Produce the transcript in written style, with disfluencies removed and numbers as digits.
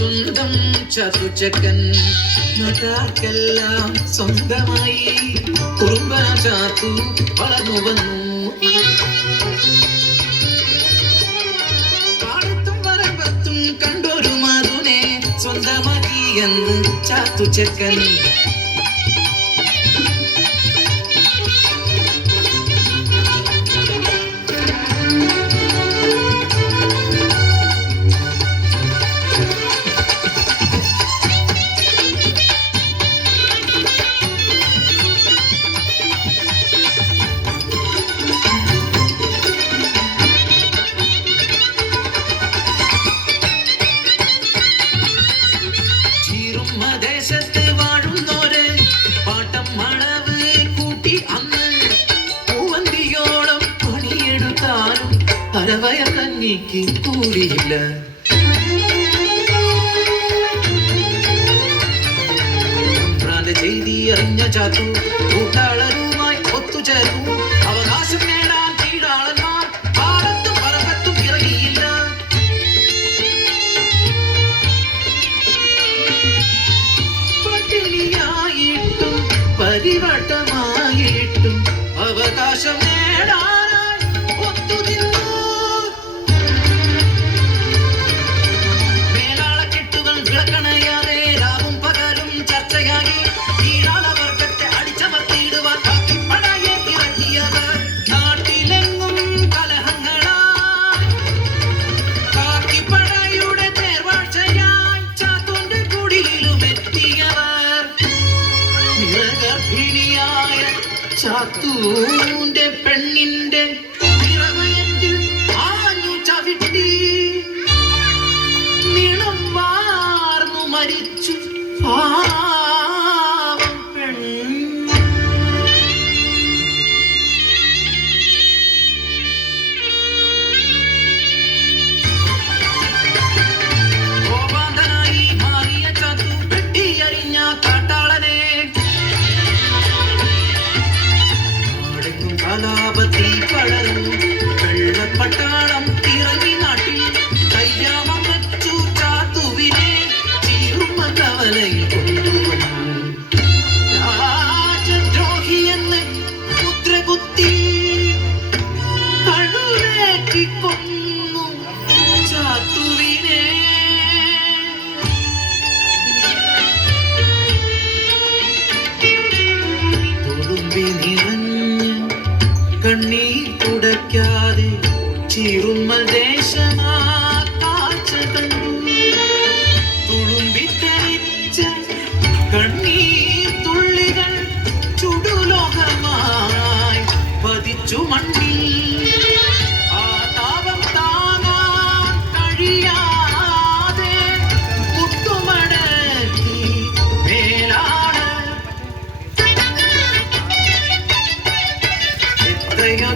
സ്വന്തം ചതുചക്കൻ നാട്ടാർക്കെല്ലാം സ്വന്തമായി കുറുമ്പന ചാത്തു വളർന്നു വന്നു. പാടത്തും വരമ്പത്തും കണ്ടൊരു മധുനെ സ്വന്തമാക്കി എന്ന് ചാത്തുചക്കൻ. ദേശത്ത് വാഴുന്നോര് പാട്ടം മണവ് കൂട്ടി അന്ന് പൂവന്തിയോളം പണിയെടുത്താലും അരവയ കഞ്ഞിക്ക് കൂടിയില്ല. ചെയ്തി അറിഞ്ഞ ചാത്തു കൂട്ടാളരുമായി ഒത്തുചേർന്നു. അവകാശം നേടാൻ കീഴാളന്മാർ പാടത്തും പറമ്പത്തും ഇറങ്ങിയില്ല. പട്ടിണിയായിട്ടും പരിവട്ടമായിട്ടും അവകാശം നേടാനായി ഒത്തുനിന്നു. മേലാളക്കെട്ടുകൾ വിളക്കണയാതെ രാവും പകലും ചർച്ചയായി കീഴാളവർഗത്തെ അടിച്ചമർത്തിയിടുവാൻ കാക്കിപ്പടയെ ഇറങ്ങിയവർ. നാട്ടിലെങ്ങും കലഹങ്ങളാ കാക്കിപ്പടയുടെ നേർവാഴ്ചയായി ചാത്തോന്റെ കുടിലും എത്തിയവർ. ഗർഭിണിയായ ചാത്തൂന്റെ പെണ്ണിന്റെ ഇറവയറ്റിൽ ആഞ്ഞു ചവിട്ടി നിണം വാർന്നു മരിച്ചു പാവം പെണ്ണ്. കോപാന്തനായി മാറിയ ചാത്തു വെട്ടിയറിഞ്ഞ കാട്ടാളനെ കലാപത്തിൽ പടർന്നു. വെള്ളപ്പട്ടാളം ഇറങ്ങി നാട്ടിൽ കയ്യാമം വച്ചു ചാത്തുവിനെ ചീറുമ കവലയിൽ കൊണ്ടുവന്നു. രാജദ്രോഹിയെന്ന് മുദ്രകുത്തി കഴുവേറ്റി കൊന്നു ചാത്തുവിനെ. തുളുമ്പി നിറഞ്ഞ് കണ്ണീർ തുടയ്ക്കാതെ ചീറുമ്മൽ ദേശമാ കാഴ്ച കണ്ടു. തുളുമ്പിത്തെറിച്ച കണ്ണീർ തുള്ളികൾ ചുടുലോകമായി പതിച്ചു മണ്ണിൽ. ആ താപം താങ്ങാൻ കഴിയാതെ മുട്ടുമടക്കി മേലാണ്. എത്രയോ